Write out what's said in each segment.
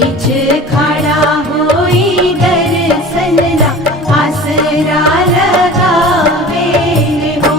बीच खड़ा होई दर्शन ला आसरा लगावे हो।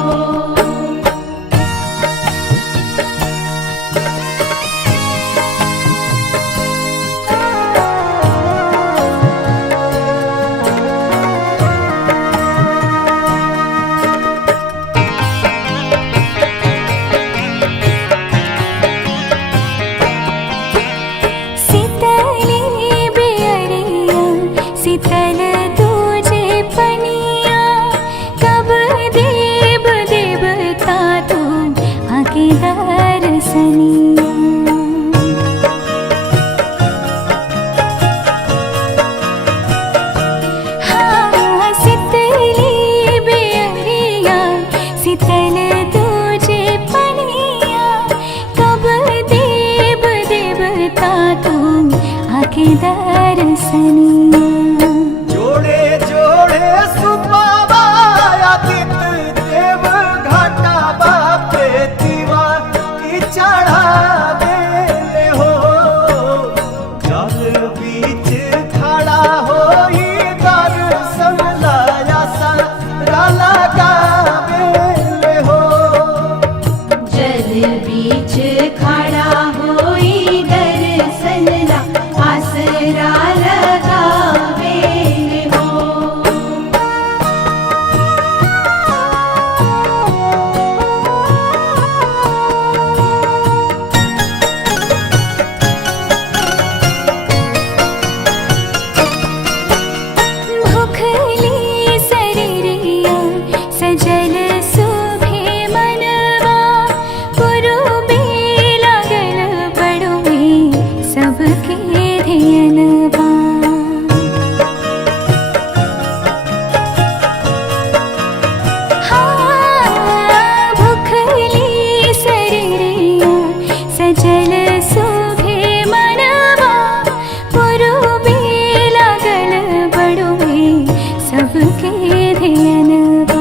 शीतल तुझे पनिया कब देव देवता तू आके दर्शनिया। हाँ शीतली बेअरिया शीतल तुझे पनिया कब देव देवता तू आके दर्शनिया। बीच खड़ा होई दर्शन ला आसरा लगावे हो। भूखली शरीरिया सजल सुभे मनवा पुरुबे लागल बड़ुए सबके ध्यानवा। हाँ भूखली शरीरिया सजल सुभे मनवा पुरुबे लागल बड़ुए सबके ध्यानवा।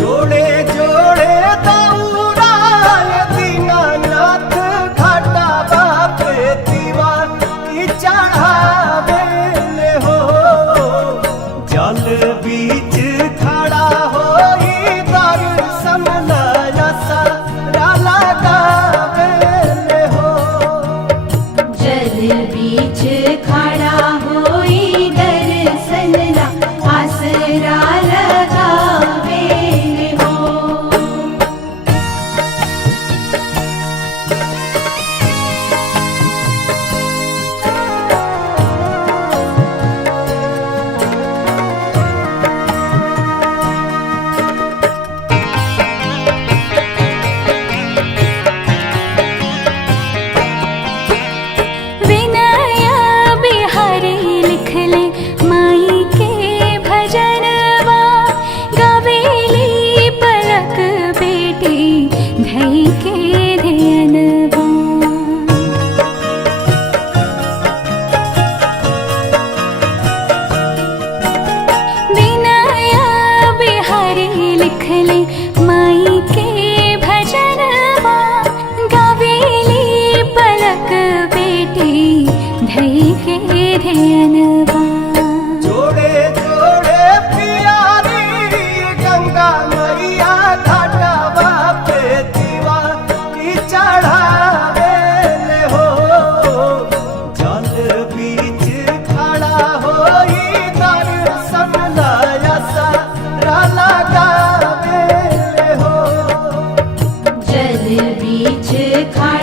जोड़े जोड़े दौड़ाए दीनानाथ घाटा बापे दीवा की चढ़ावे हो। जल बीच खड़ा होई दर्शन ला आसरा लगावे हो। जल बीच खड़ा होई दर्शन ला आसरा लगावे हो। विनया बिहारी लिखले माई के भजनवा गावेली पलक बेटी धई के ध्यानवा। विनया बिहारी लिखले माई के भजनवा गावेली पलक बेटी धई के ध्यानवा। जोड़े जोड़े प्यारी गंगा मैया घाटा बापे दीवा की चढ़ावे हो। जल बीच खड़ा होई दर्शन ला आसरा लगावे हो। जल बीच खड़ा